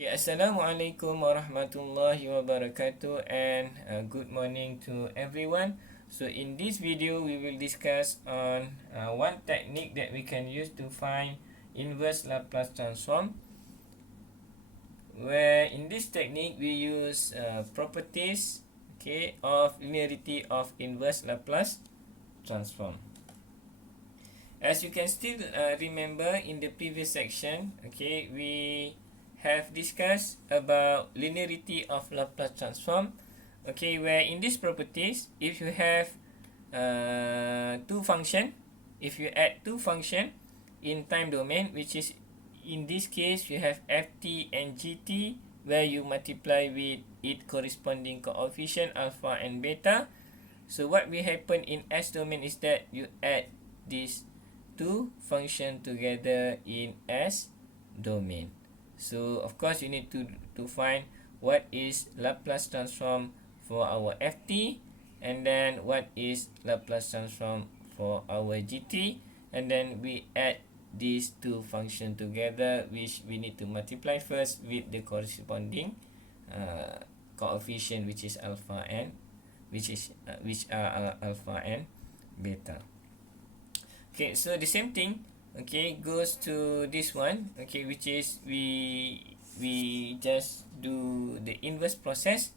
Okay, Assalamualaikum warahmatullahi wabarakatuh, and good morning to everyone. So in this video we will discuss on one technique that we can use to find inverse Laplace transform, where in this technique we use properties, okay, of linearity of inverse Laplace transform. As you can still remember in the previous section, okay, we have discussed about linearity of Laplace transform, okay, where in these properties, if you have two function, if you add two function in time domain, which is in this case you have ft and gt, where you multiply with its corresponding coefficient alpha and beta. So what will happen in S domain is that you add these two function together in S domain. So of course you need to find what is Laplace transform for our ft, and then what is Laplace transform for our gt, and then we add these two function together, which we need to multiply first with the corresponding coefficient, which is alpha and which are alpha and beta. Okay, so the same thing, okay, goes to this one, okay, which is we just do the inverse process.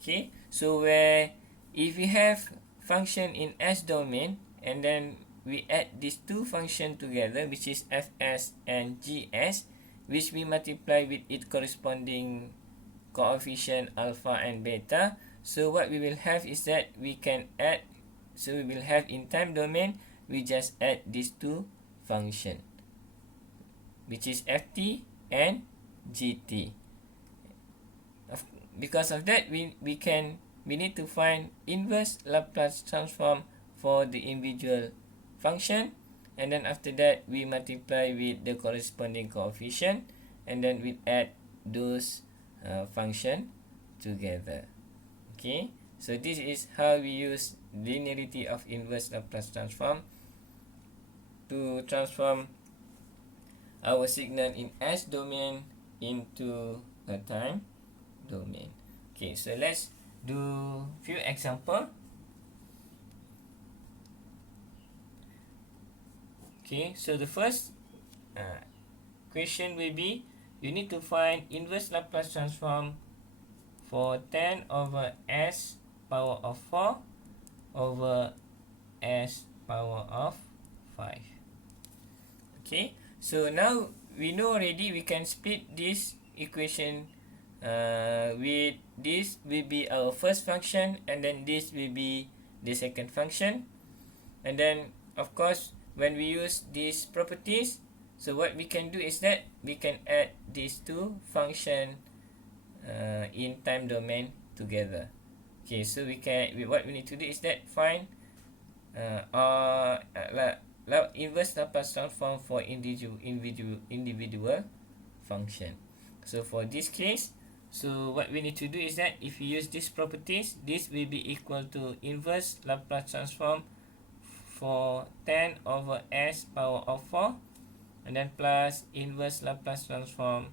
Okay, so where if we have function in S domain, and then we add these two function together, which is fs and gs, which we multiply with its corresponding coefficient alpha and beta. So what we will have is that we can add, so we will have in time domain, we just add these two function, which is ft and gt. Because of that, we need to find inverse Laplace transform for the individual function, and then after that we multiply with the corresponding coefficient, and then we add those function together. Okay, so this is how we use linearity of inverse Laplace transform to transform our signal in S domain into a time domain. Okay, so let's do few example. Okay, so the first question will be, you need to find inverse Laplace transform for 10 over s power of 4 over s power of 5. Okay, so now we know already we can split this equation with this will be our first function, and then this will be the second function. And then of course when we use these properties, so what we can do is that we can add these two function in time domain together. Okay, so what we need to do is that find inverse Laplace transform for individual function. So for this case, so what we need to do is that if you use these properties, this will be equal to inverse Laplace transform for 10 over s power of 4, and then plus inverse Laplace transform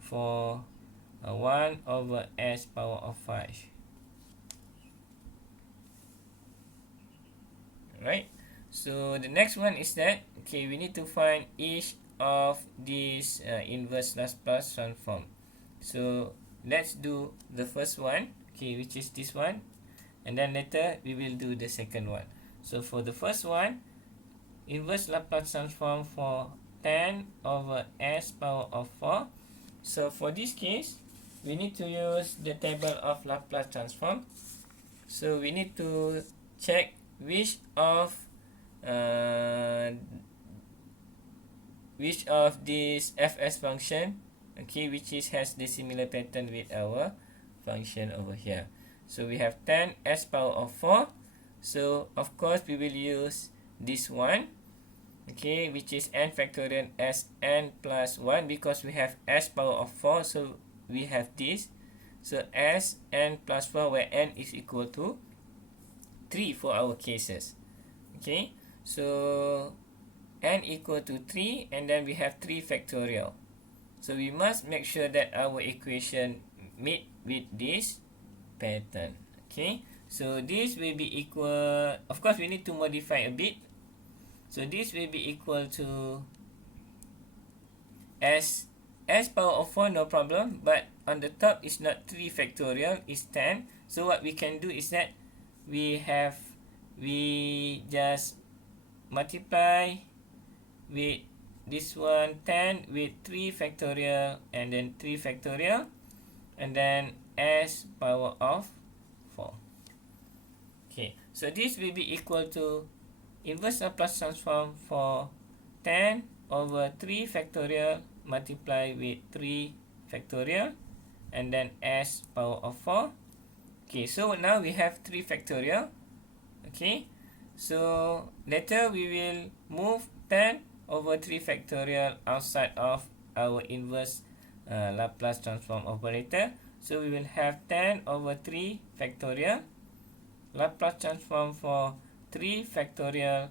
for 1 over s power of 5. Right? So the next one is that, okay, we need to find each of these inverse Laplace transform. So let's do the first one, okay, which is this one, and then later we will do the second one. So for the first one, inverse Laplace transform for 10 over s power of 4. So for this case, we need to use the table of Laplace transform. So we need to check which of this fs function, okay, which has the similar pattern with our function over here. So we have 10 s power of 4. So of course we will use this one, okay, which is n factorial as n plus 1, because we have s power of 4, so we have this. So s n plus 4, where n is equal to 3 for our cases. Okay, so n equal to 3, and then we have 3 factorial. So we must make sure that our equation meet with this pattern. Okay, so this will be equal, of course we need to modify a bit. So this will be equal to s power of 4, no problem, but on the top is not 3 factorial, is 10. So what we can do is that we just multiply with this one 10 with 3 factorial and then 3 factorial and then s power of 4. Okay, so this will be equal to inverse Laplace transform for 10 over 3 factorial multiply with 3 factorial and then s power of 4. Okay, so now we have 3 factorial. Okay, so later we will move 10 over 3 factorial outside of our inverse Laplace transform operator. So we will have 10 over 3 factorial Laplace transform for 3 factorial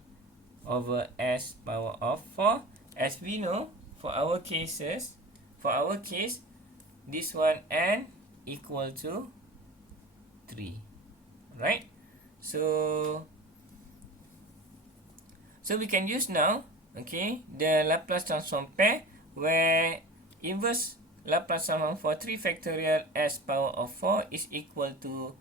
over s power of 4. As we know, for our case, this one n equal to 3, right? So we can use now, okay, the Laplace transform pair where inverse Laplace transform for 3 factorial s power of 4 is equal to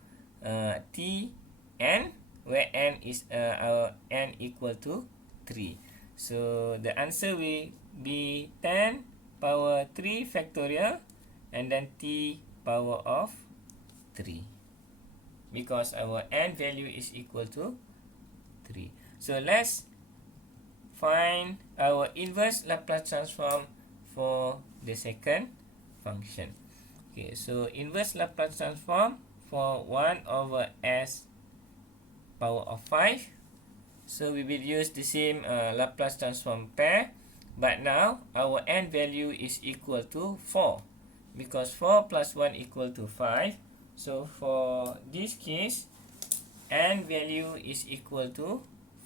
t n, where n is our n equal to 3. So the answer will be 10 power 3 factorial and then t power of 3, because our n value is equal to 3. So let's find our inverse Laplace transform for the second function. Okay, so inverse Laplace transform for 1 over s power of 5. So we will use the same Laplace transform pair, but now our n value is equal to 4, because 4 plus 1 equal to 5. So for this case, n value is equal to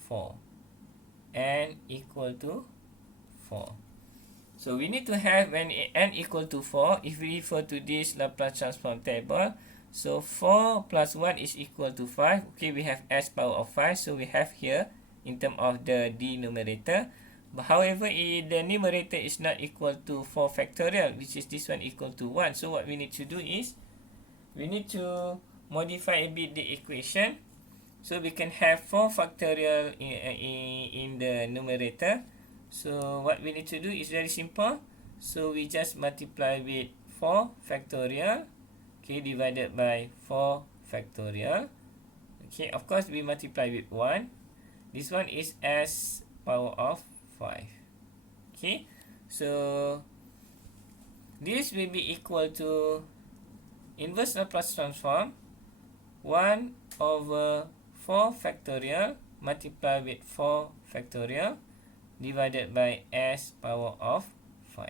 4. N equal to 4. So we need to have, when n equal to 4, if we refer to this Laplace transform table, so 4 plus 1 is equal to 5. Okay, we have s power of 5, so we have here in terms of the denominator. But however, the numerator is not equal to 4 factorial, which is this one equal to 1. So what we need to do is, we need to modify a bit the equation. So we can have 4 factorial in the numerator. So what we need to do is very simple. So we just multiply with 4 factorial, okay, divided by 4 factorial. Okay, of course we multiply with 1. This one is s power of 5. Okay, so this will be equal to inverse Laplace transform 1 over 4 factorial multiply with 4 factorial divided by s power of 5.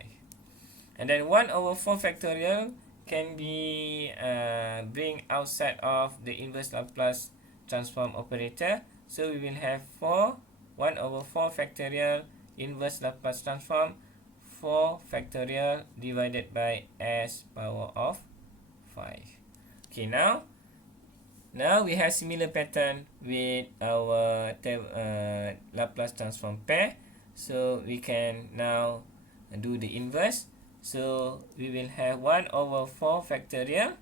And then 1 over 4 factorial can be bring outside of the inverse Laplace transform operator. So we will have 1 over 4 factorial inverse Laplace transform 4 factorial divided by s power of 5. Okay, now we have similar pattern with our Laplace transform pair. So we can now do the inverse. So we will have 1 over 4 factorial,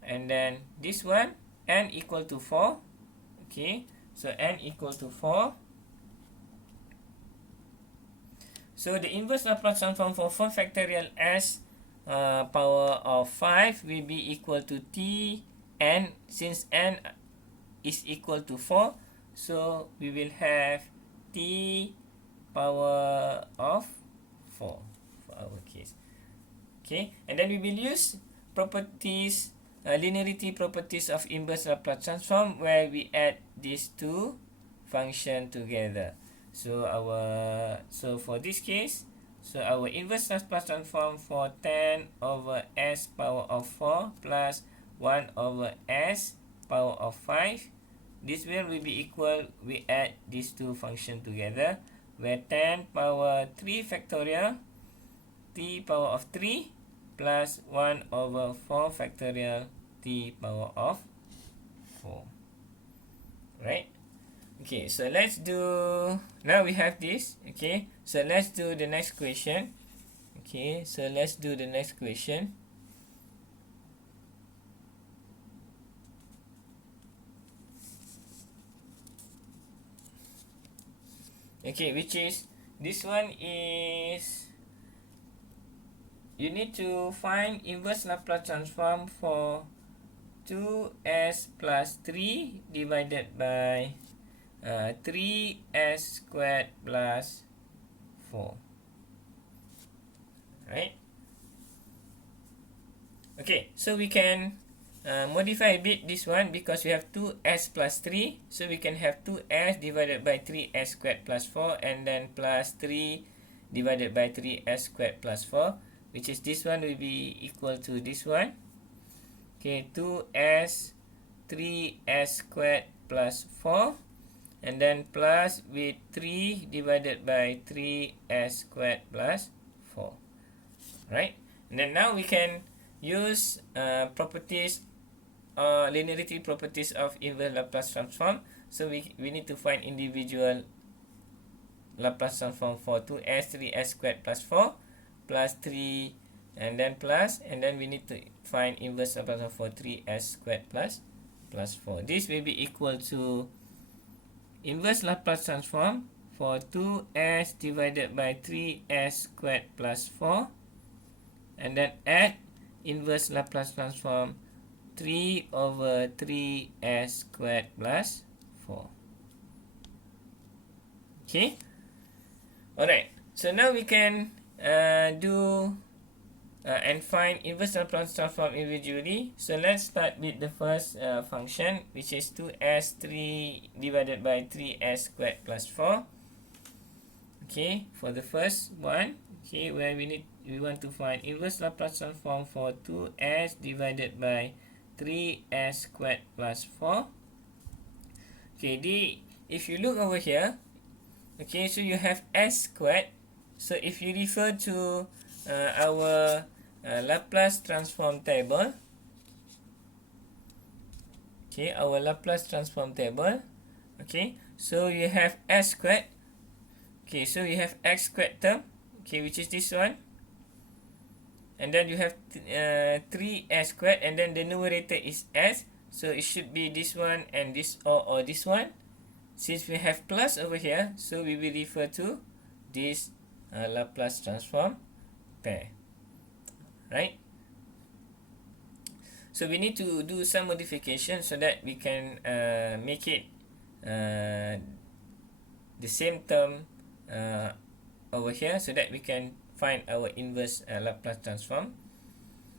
and then this one n equal to 4. Okay, so n equal to 4. So the inverse Laplace transform for 4 factorial s power of 5 will be equal to t n. Since n is equal to 4, so we will have t power of 4 for our case. Okay, and then we will use properties, linearity properties of inverse Laplace transform, where we add these two functions together. So for this case, so our inverse Laplace transform for 10 over s power of 4 plus 1 over s power of 5, this will be equal, we add these two functions together, where 10 power 3 factorial t power of 3 plus 1 over 4 factorial t power of 4. Right? Okay, so let's do, now we have this. Okay, so let's do the next question. Okay, so let's do the next question. Okay, which is, this one is, you need to find inverse Laplace transform for 2s plus 3 divided by 3s squared plus 4. Right? Okay, so we can modify a bit this one because we have 2s plus 3. So we can have 2s divided by 3s squared plus 4 and then plus 3 divided by 3s squared plus 4, which is this one will be equal to this one. Okay, 2s 3s squared plus 4 and then plus with 3 divided by 3s squared plus 4. Right? And then now we can use properties or linearity properties of inverse Laplace transform. So we need to find individual Laplace transform for 2s 3s squared plus 4 plus 3 and then plus, and then we need to find inverse Laplace transform for 3s squared plus 4. This will be equal to inverse Laplace transform for 2s divided by 3s squared plus 4 and then add inverse Laplace transform 3 over 3s squared plus 4. Okay. Alright. So now we can do and find inverse Laplace transform individually. So let's start with the first function, which is 2s 3 divided by 3s squared plus 4. Okay, for the first one, okay, where we want to find inverse Laplace transform for 2s divided by 3s squared plus 4. Okay, if you look over here, okay, so you have s squared. So if you refer to our Laplace transform table, okay, our Laplace transform table, okay, so you have s squared. Okay, so you have x squared term, okay, which is this one, and then you have 3s squared, and then the numerator is s, so it should be this one and this, or this one. Since we have plus over here, so we will refer to this Laplace transform pair. Right? So we need to do some modification so that we can make it the same term over here, so that we can find our inverse Laplace transform.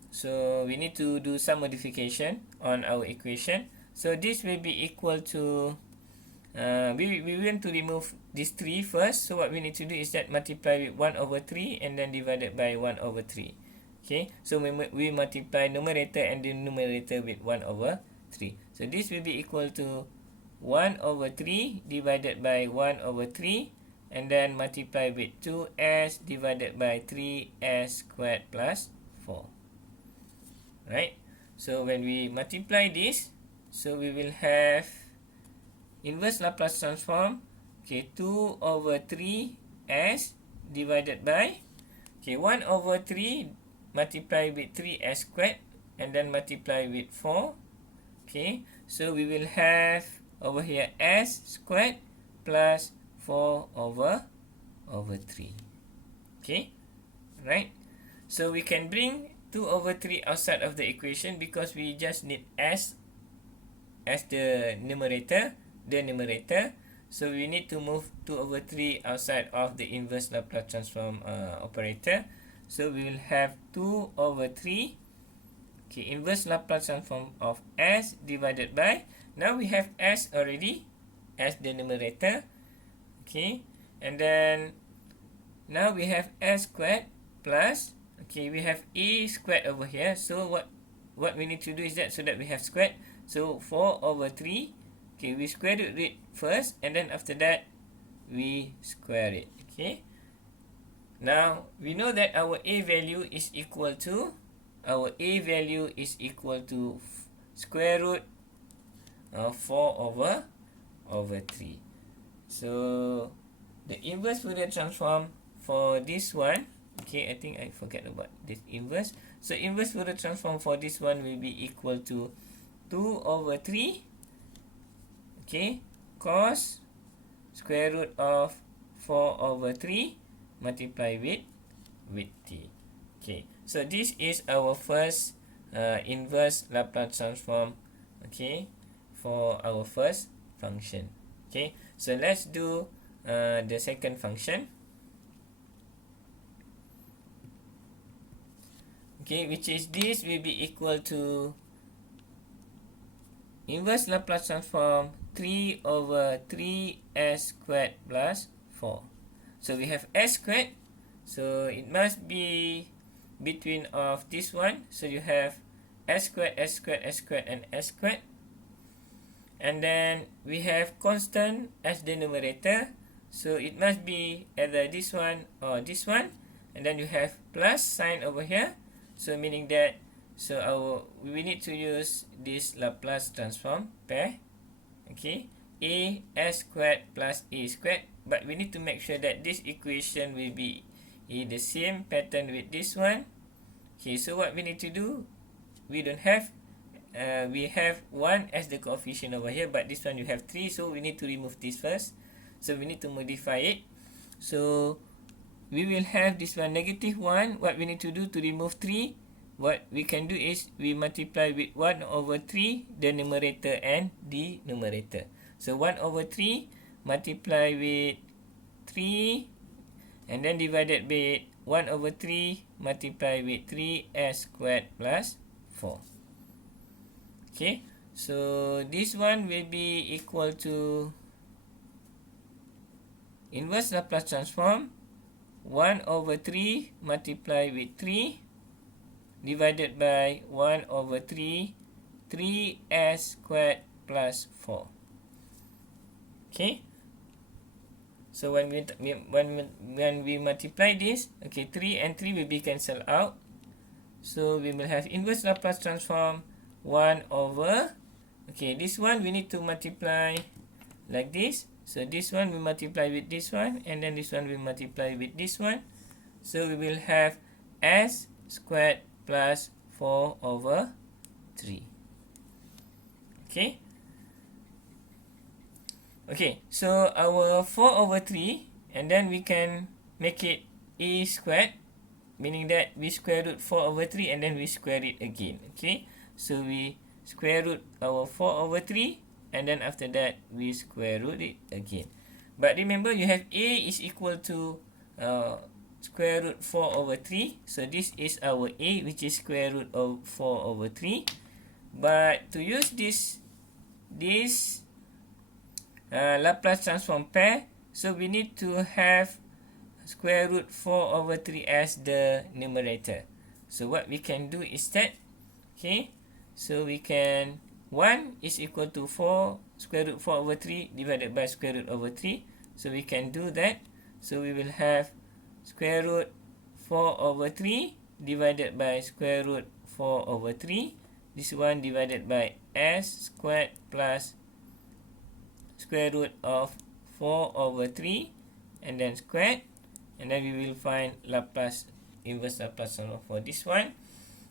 So we need to do some modification on our equation. So this will be equal to, we want to remove this 3 first. So what we need to do is that multiply with 1 over 3 and then divided by 1 over 3. Okay, so we multiply numerator and denominator with 1 over 3. So this will be equal to 1 over 3 divided by 1 over 3 and then multiply with 2s divided by 3s squared plus 4. Right? So when we multiply this, so we will have inverse Laplace transform, okay, 2 over 3s divided by, okay, 1 over 3 multiply with 3s squared and then multiply with 4. Okay, so we will have over here s squared plus 4 over 3. Okay, right? So we can bring 2 over 3 outside of the equation because we just need s as the numerator. So we need to move 2 over 3 outside of the inverse Laplace transform operator. So we will have 2 over 3, okay, inverse Laplace transform of s divided by, now we have s already as the numerator, okay, and then now we have s squared plus, okay, we have a squared over here. So what we need to do is that, so that we have squared, so 4 over 3, okay, we square it first and then after that we square it. Okay, Now we know that our a value is equal to square root of 4 over 3. So the inverse Fourier transform for this one, okay, I think I forget about this inverse. So inverse Fourier transform for this one will be equal to 2 over 3, okay, cos square root of 4 over 3 multiply with t. Okay, so this is our first inverse Laplace transform, okay, for our first function. Okay, so let's do the second function. Okay, which is this will be equal to inverse Laplace transform 3 over 3s squared plus 4. So we have s squared, so it must be between of this one. So you have s squared, s squared, s squared, and s squared. And then we have constant as the numerator, so it must be either this one or this one. And then you have plus sign over here, so meaning that we need to use this Laplace transform pair. Okay, a s squared plus a squared, but we need to make sure that this equation will be in the same pattern with this one. Okay, so what we need to do, we don't have we have 1 as the coefficient over here, but this one you have 3, so we need to remove this first. So we need to modify it. So we will have this one negative 1. What we need to do to remove 3, what we can do is we multiply with 1 over 3 the numerator and the numerator. So 1 over 3 multiply with 3 and then divided by 1 over 3 multiply with 3s squared plus 4. Okay, so this one will be equal to inverse Laplace transform 1 over 3 multiply with 3 divided by 1 over 3 3s squared plus 4. Okay, so when we multiply this, okay, 3 and 3 will be cancelled out, so we will have inverse Laplace transform 1 over, okay, this one we need to multiply like this. So this one we multiply with this one, and then this one we multiply with this one. So we will have s squared plus 4 over 3. Okay. Okay, so our 4 over 3, and then we can make it a squared, meaning that we square root 4 over 3 and then we square it again. Okay, so we square root our 4 over 3 and then after that we square root it again. But remember, you have a is equal to square root 4 over 3. So this is our a, which is square root of 4 over 3. But to use this Laplace transform pair, so we need to have square root 4 over 3 as the numerator. So what we can do is that, okay, so we can 1 is equal to 4 square root 4 over 3 divided by square root over 3. So we can do that. So we will have square root 4 over 3 divided by square root 4 over 3. This one divided by s squared plus square root of 4 over 3 and then squared. And then we will find Laplace, inverse Laplace transform for this one.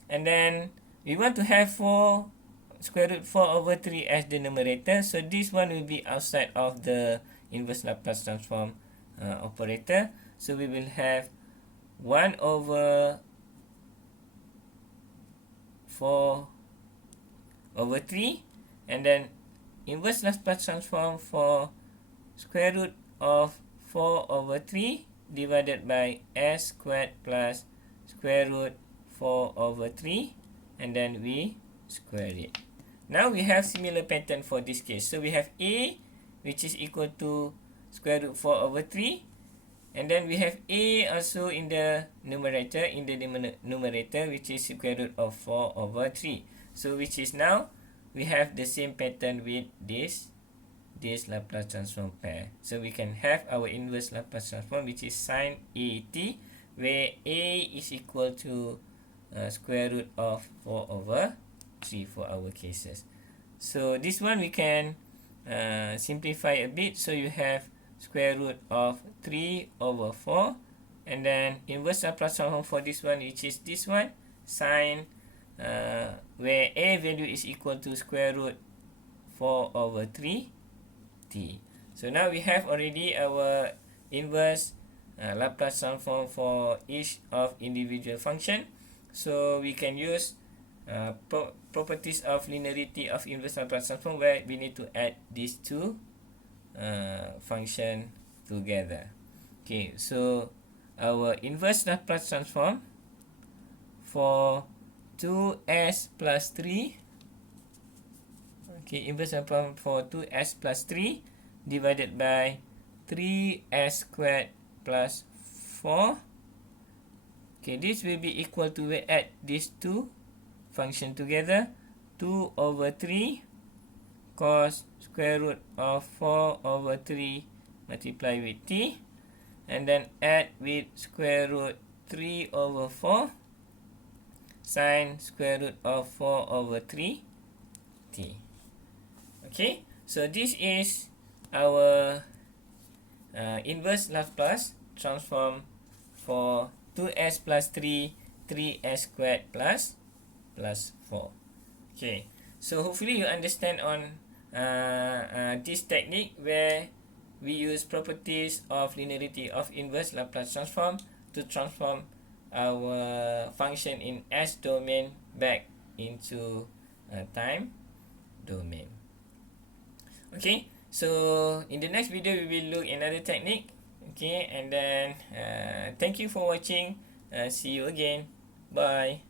And then we want to have square root 4 over 3 as the numerator. So this one will be outside of the inverse Laplace transform operator. So we will have 1 over 4 over 3, and then inverse Laplace transform for square root of 4 over 3 divided by s squared plus square root 4 over 3, and then we square it. Now we have similar pattern for this case. So we have a, which is equal to square root 4 over 3, and then we have a also in the numerator, which is square root of 4 over 3. So which is now we have the same pattern with this Laplace transform pair. So we can have our inverse Laplace transform, which is sin at where a is equal to square root of 4 over 3 for our cases. So this one we can simplify a bit. So you have square root of 3 over 4, and then inverse Laplace transform for this one, which is this one, sine where a value is equal to square root 4 over 3 t. So now we have already our inverse Laplace transform for each of individual function. So we can use properties of linearity of inverse Laplace transform, where we need to add these two function together. Okay, so our inverse Laplace transform for 2s plus 3, okay, inverse transform for 2s plus 3 divided by 3s squared plus 4. Okay, this will be equal to, we add these two function together, 2 over 3 cos square root of 4 over 3 multiply with t, and then add with square root 3 over 4 sine square root of 4 over 3 t. Okay, so this is our inverse Laplace transform for 2s plus 3, 3s squared plus 4. Okay, so hopefully you understand on this technique where we use properties of linearity of inverse Laplace transform to transform our function in S domain back into time domain. Okay, so in the next video we will look another technique. Okay, and then thank you for watching. See you again. Bye.